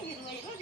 güey.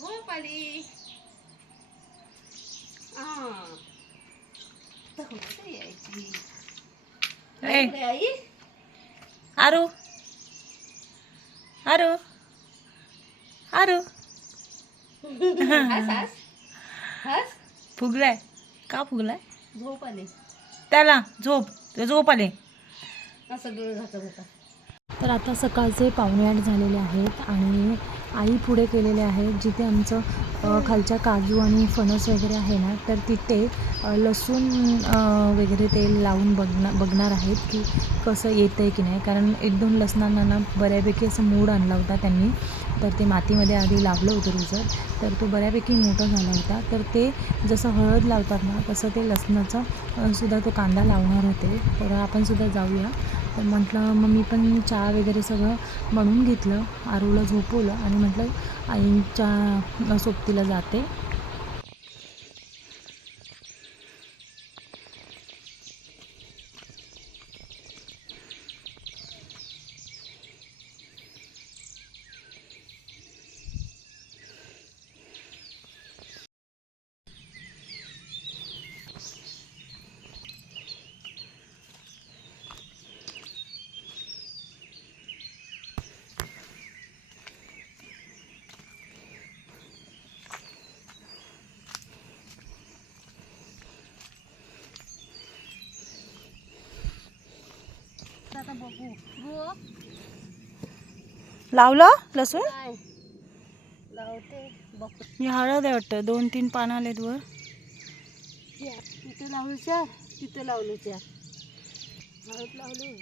झोप आली आई आरू आरू आरू फुगलाय. का फुगलाय? झोप आली. त्याला झोप. ते झोप आले. असं डोळे घातत होता तर आता सकाळचे पावणे आठ झालेले आहेत आणि आई पुढे केलेले आहे जिथे आमचं खालच्या काजू आणि फणस वगैरे आहे ना तर तिथे लसूण वगैरे तेल लावून बघणार बघणार आहेत की कसं येतं आहे की नाही. कारण एक दोन लसणांना ना बऱ्यापैकी असं मूड आणला होता त्यांनी. तर ते मातीमध्ये आधी लावलं होतं रुजर तर तो बऱ्यापैकी मोठा झाला होता. तर ते जसं हळद लावतात ना तसं ते लसणाचं सुद्धा तो कांदा लावणार होते. तर आपण सुद्धा जाऊया. तर म्हटलं मग मी पण चहा वगैरे सगळं बनवून घेतलं. आरूला झोपवलं आणि म्हटलं आईंच्या सोबतीला जाते. लावलं लसूण? मी हळद आहे वाटतं. दोन तीन पानं आलेत वर. तिथे लावलं चार. तिथे लावलं चार. हळद लावली.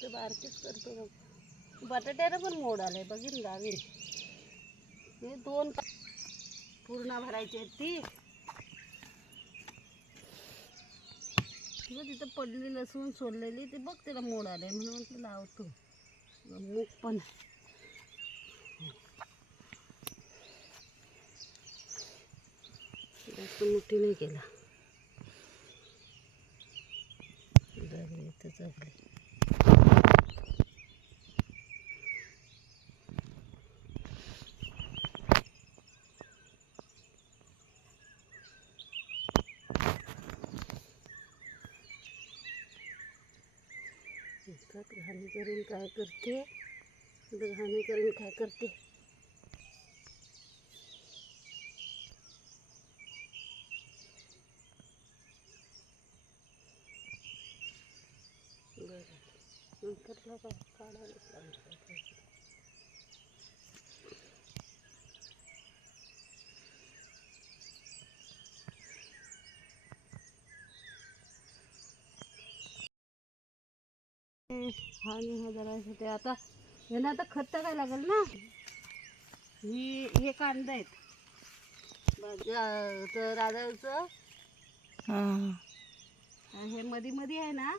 ते बारकीच करतो बटाट्याला पण मोड आलंय. बघीन गावीन. हे दोन पूर्ण भरायची आहेत ती. मग तिथं पडली लसूण सोडलेली ते बघ तिला मोड आले म्हणून ते. लावतो मूग पण. जास्त मोठी नाही केला. जगले तर जगले इतकं घाणी करून काय करते? इतकं घाणी करून काय करते? बरं. नंतर काढायला काढायलाच लागलं आणि हा जरासाठी आता याला आता खत टाकायला लागेल ना. ही हे कांदा आहेत. राधाचं हां. हे मधी मधी आहे ना.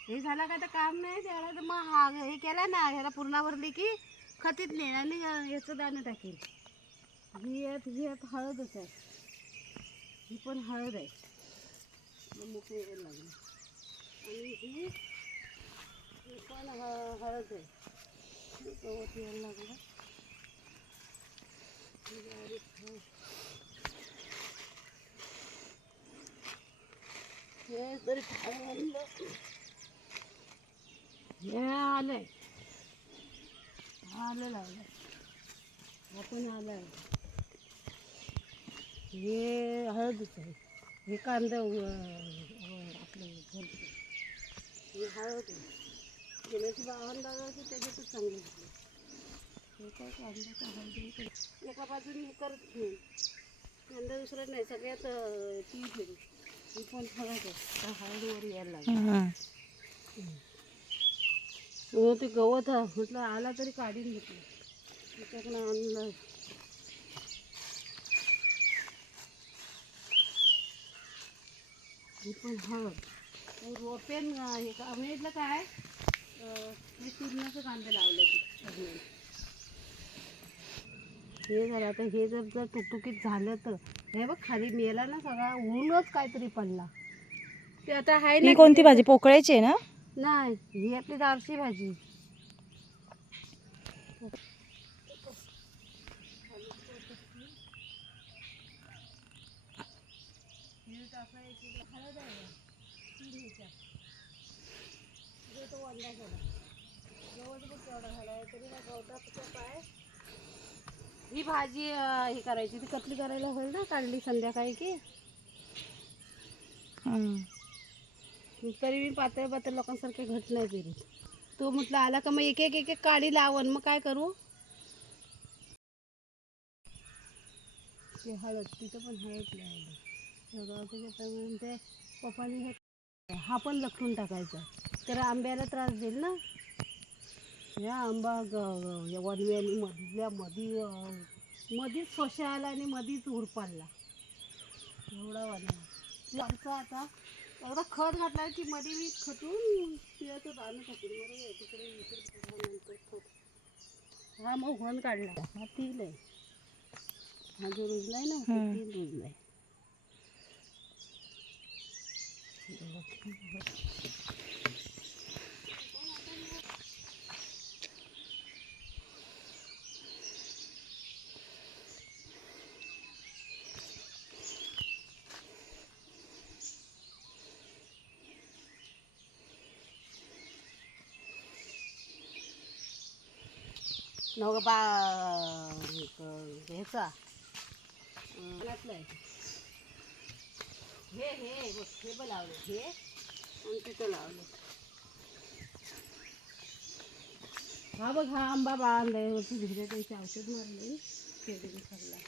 हे झालं का तर काम नाही त्याला तर मग हा हे केला ना ह्याला पूर्ण भरली की खतीत नेईल आणि याचं दाणं टाकेल. ही यात ही यात हळदच आहे. ही पण हळद आहे. मग मोकळी लागली. आणि ही पण हळद आहे. हे गवत यायला लागलं. हे तरी हे आलंय. आलं लावलं हा पण हे हळदच आहे. हे कांदा आपलं हे हळद आहे. गेल्याची त्याच्यातच चांगलं? एका बाजूने हे करत कांदा दुसरा नाही सगळ्यात ती ही पण आहे हळदीवर यायला लागली. हां ते गवत. म्हटलं आला तरी काढून घेतलं. त्याच्याकडनं आणलं. ही पण हळद. हे रोपेन हे का काय? हे कांदे लावले हे झालं आता हे जर जर टुकटुकीत झालं तर हे बघ खाली मेला ना सगळा ऊनच काहीतरी पडला. ते आता आहे ही ना कोणती भाजी? पोकळ्याची आहे ना? नाही ही आपली दारशी भाजी. ही भाजी हे करायची ती कतली करायला होईल ना काढली संध्याकाळी की? हां तरी मी पातळ पातळ लोकांसारखे घट नाही करीत तो म्हटलं आला का मग एक एक एक एक काडी लावण मग काय करू? ते हळद तिथं पण हळद लावलं ते पप्पाने हे हा पण लखून टाकायचा. तर आंब्याला त्रास देईल ना? या आंबा वनव्यानी मधल्या मधी मधीच फशा आला आणि मधीच उरपाडला एवढा वाढला. आमचा आता एवढा खत घातला की मध्ये मी खतून पियाचं दाणं टाकून. बरोबर आहे. तिकडे इकडे खत. हा मग घन काढला. हा तीन आहे. हा जो रुजलाय ना. तीन रुजलाय. नव बा ह्याचा. अं. हे हे हे पण लावलं, हे. आणि तिथं लावलं. हा बघ, हा आंबा बांधलाय, वरती भिजल्या त्याचे औषध मारले केलेलं खाल्ला.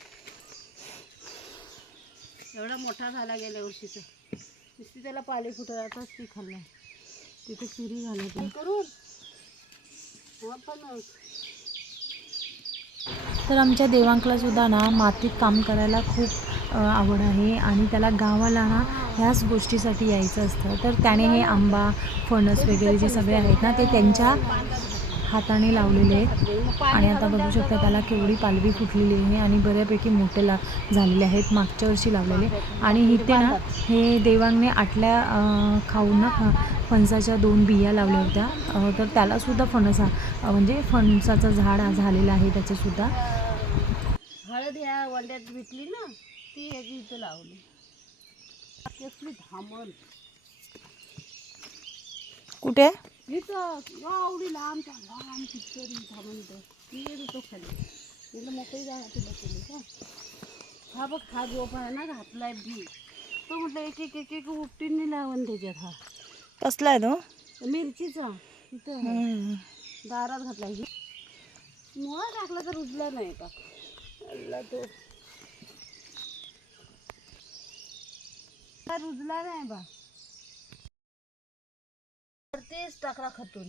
एवढा मोठा झाला गेल्या वर्षीचा. नुसती त्याला पाले फुटलाच ती खाल्ला. तिथे चिरी घालायची करून. पण तर आमच्या देवांकलासुद्धा ना मातीत काम करायला खूप आवड आहे आणि त्याला गावाला ना ह्याच गोष्टीसाठी यायचं असतं. तर त्याने हे आंबा फणस वगैरे जे सगळे आहेत ना ते त्यांच्या हाताने लावलेले आहेत. आणि आता बघू शकता त्याला केवढी पालवी फुटलेली आहे आणि बऱ्यापैकी मोठे ला झालेले आहेत मागच्या वर्षी लावलेले. आणि इथे ना हे देवांगने आटल्या खाऊन ना फणसाच्या दोन बिया लावल्या होत्या. तर त्यालासुद्धा फणस म्हणजे फणसाचं झाड झालेलं आहे त्याचंसुद्धा हळद ह्या वंड्यात विकली ना ती ह्याची इथं लावली. कसली धामण. कुठे? इथं लांब का लांब कितीतरी धामण इथं. मी येत होतो खाली. तिला मोकळी जागा तिला केली का? हा बघ हा आहे ना घातलाय बी. तो म्हटलं एक एक एक एक उपटीने लावून त्याच्यात हा. कसला आहे तो? मिरचीचा. इथं आहे. दारात घातला मुळा टाकला तर रुजला नाही का? तो. रुजला नाही बा. तेच टाकला खतून.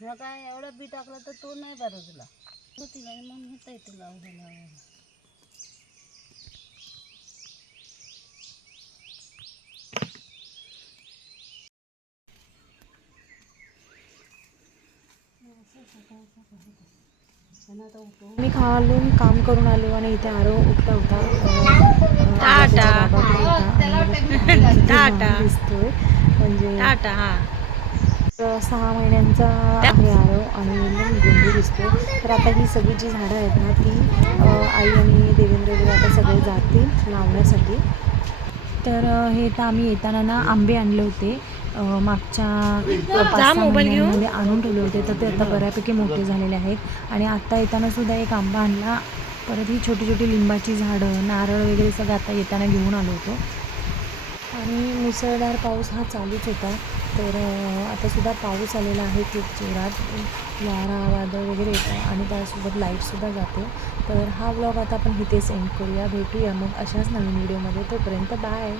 ह्या काय एवढा बी टाकला तर तो नाही बरं तुला तो तिला मग घेता येते लावायला लावायला आणि आता उठून मी खालून काम करून आलो आणि इथे आरो उठला होता दिसतोय. म्हणजे सहा महिन्यांचा आहे आरो आणि गोंडी दिसतो तर आता ही सगळी जी झाडं आहेत ना ती आई आणि देवेंद्र आता सगळे जातील लावण्यासाठी. तर हे तर आम्ही येताना ना आंबे आणले होते. मागच्या पाच आणून ठेवले होते तर ते आता बऱ्यापैकी मोठे झालेले आहेत. आणि आत्ता येताना सुद्धा एक आंबा आणला. परत ही छोटी छोटी लिंबाची झाडं नारळ वगैरे सगळं आता येताना घेऊन आलो होतो. आणि मुसळधार पाऊस हा चालूच होता. तर आता सुद्धा पाऊस आलेला आहे खूप जोरात. वारा वादळ वगैरे येतं आणि त्यासोबत लाईटसुद्धा जाते. तर हा ब्लॉग आता आपण इथेच एंड करूया. भेटूया मग अशाच नवीन व्हिडिओमध्ये तोपर्यंत बाय